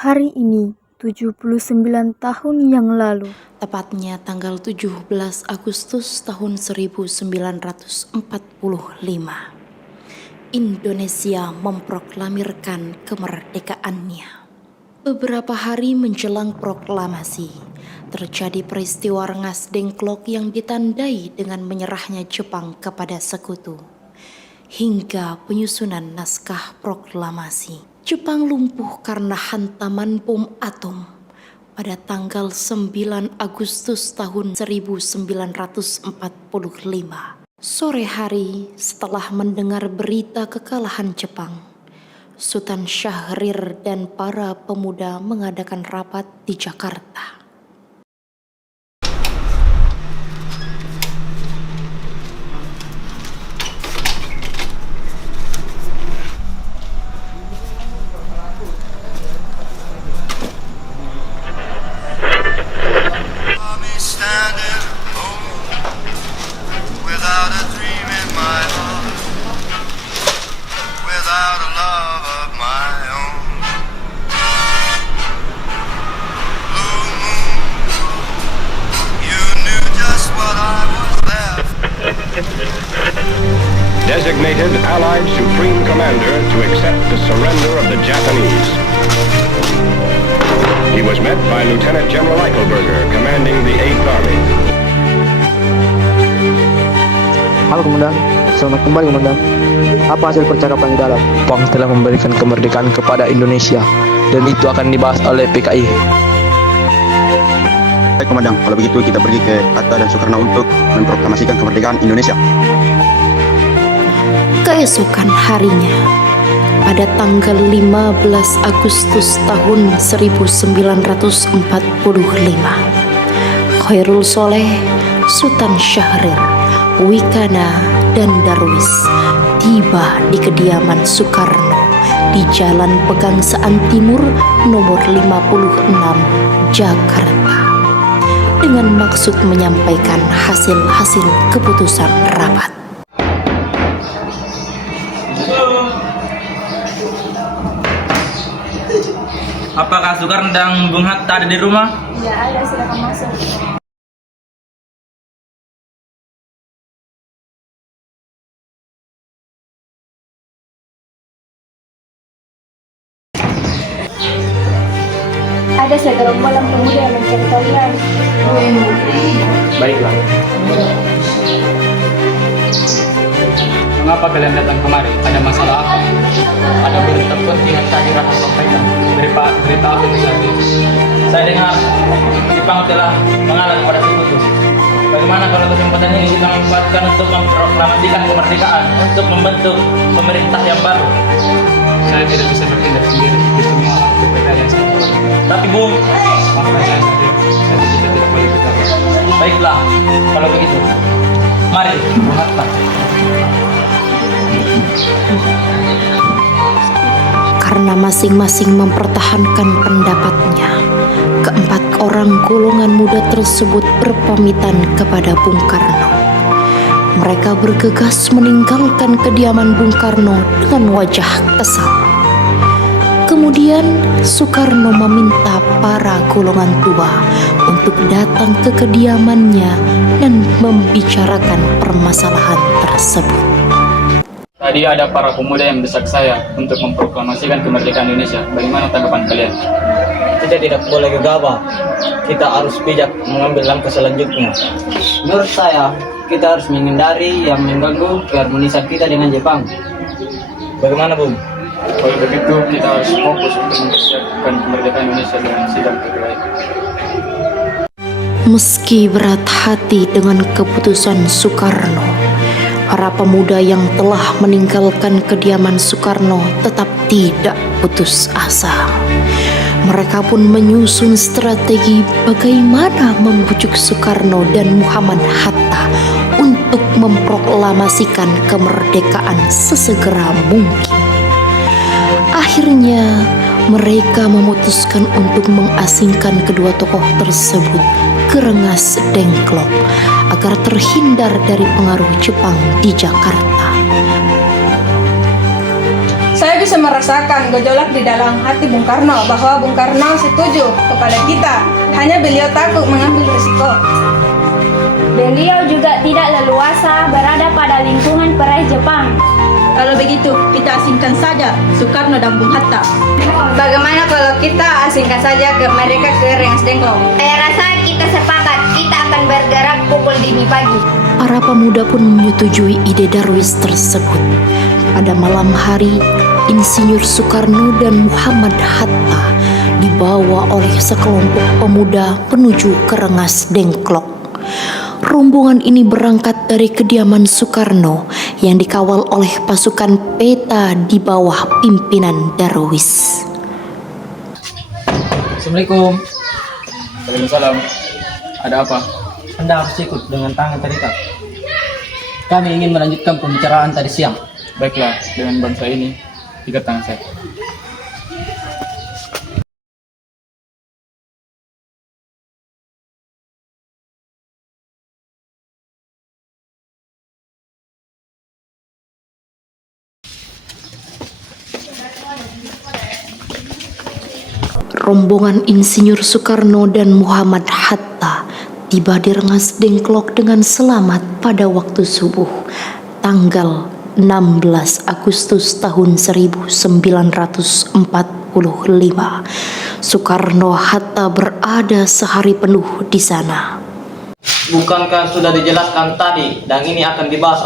Hari ini, 79 tahun yang lalu, Tepatnya tanggal 17 Agustus tahun 1945, Indonesia memproklamirkan kemerdekaannya. Beberapa hari menjelang proklamasi, terjadi peristiwa Rengas Dengklok yang ditandai dengan menyerahnya Jepang kepada sekutu. Hingga penyusunan naskah proklamasi, Jepang lumpuh karena hantaman bom atom pada tanggal 9 Agustus tahun 1945. Sore hari setelah mendengar berita kekalahan Jepang, Sultan Syahrir dan para pemuda mengadakan rapat di Jakarta. Standing alone without a dream in my heart, without a love of my own. Blue moon, you knew just what I was there. Designated Allied Supreme Commander to accept the surrender of the Japanese. He was met by Lieutenant General Eichelberger, commanding the 8th Army. Halo Komandan, selamat kembali Komandan. Apa hasil percakapan di dalam? Jepang telah memberikan kemerdekaan kepada Indonesia dan itu akan dibahas oleh PKI. Baik Komandan, kalau begitu kita pergi ke Hatta dan Soekarno untuk memproklamasikan kemerdekaan Indonesia. Keesokan harinya, pada tanggal 15 Agustus tahun 1945, Khairul Soleh, Sultan Syahrir, Wikana, dan Darwis tiba di kediaman Soekarno di Jalan Pegangsaan Timur nomor 56, Jakarta, dengan maksud menyampaikan hasil-hasil keputusan rapat. Apakah Soekarno dan Bung Hatta ada di rumah? ya ada, silakan masuk. Ada segerombolan pemuda yang mencari kalian. Baiklah. Mengapa kalian datang kemari? Ada masalah apa? Ada berita penting yang tadi Raka sampaikan. Berita apa itu tadi? Saya dengar Jepang telah mengalah kepada sekutu. Bagaimana kalau kesempatan ini kita manfaatkan untuk memproklamasikan kemerdekaan, untuk membentuk pemerintah yang baru? Saya tidak bisa bertindak sendiri di semua kebetulan yang saya tahu. Tapi Bung, maafkan saya saja. Saya tidak boleh bicara. Baiklah, kalau begitu, mari Bung Hatta. Karena masing-masing mempertahankan pendapatnya, keempat orang golongan muda tersebut berpamitan kepada Bung Karno. Mereka bergegas meninggalkan kediaman Bung Karno dengan wajah kesal. Kemudian Soekarno meminta para golongan tua untuk datang ke kediamannya dan membicarakan permasalahan tersebut. Tadi ada para pemuda yang mendesak saya untuk memproklamasikan kemerdekaan Indonesia. Bagaimana tanggapan kalian? Kita tidak boleh gegabah. Kita harus bijak mengambil langkah selanjutnya. Menurut saya, kita harus menghindari yang mengganggu keharmonisan kita dengan Jepang. Bagaimana, Bung? Kalau begitu, kita harus fokus untuk mempersiapkan kemerdekaan Indonesia dengan sidang terbaik. Meski berat hati dengan keputusan Soekarno, para pemuda yang telah meninggalkan kediaman Soekarno tetap tidak putus asa. Mereka pun menyusun strategi bagaimana membujuk Soekarno dan Muhammad Hatta untuk memproklamasikan kemerdekaan sesegera mungkin. Akhirnya, mereka memutuskan untuk mengasingkan kedua tokoh tersebut ke Rengas Dengklok agar terhindar dari pengaruh Jepang di Jakarta. Saya bisa bisa merasakan gejolak di dalam hati Bung Karno bahwa Bung Karno setuju kepada kita, hanya beliau takut mengambil risiko. Beliau juga tidak leluasa berada pada lingkungan perai Jepang. Kalau begitu, kita asingkan saja Soekarno dan Bung Hatta. Bagaimana kalau kita asingkan saja ke mereka ke Rengas Dengklok? Saya rasa kita sepakat, kita akan bergerak pukul dini pagi. Para pemuda pun menyetujui ide Darwis tersebut. Pada malam hari, Insinyur Soekarno dan Muhammad Hatta dibawa oleh sekelompok pemuda menuju ke Rengas Dengklok. Rombongan ini berangkat dari kediaman Soekarno yang dikawal oleh pasukan peta di bawah pimpinan Darwis. Assalamualaikum. Waalaikumsalam. Ada apa? Anda harus ikut dengan tangan terikat. Kami ingin melanjutkan pembicaraan tadi siang. Baiklah, dengan bangsa ini, ikat tangan saya. Rombongan Insinyur Soekarno dan Muhammad Hatta tiba di Rengas Dengklok dengan selamat pada waktu subuh, tanggal 16 Agustus tahun 1945. Soekarno Hatta berada sehari penuh di sana. Bukankah sudah dijelaskan tadi dan ini akan dibahas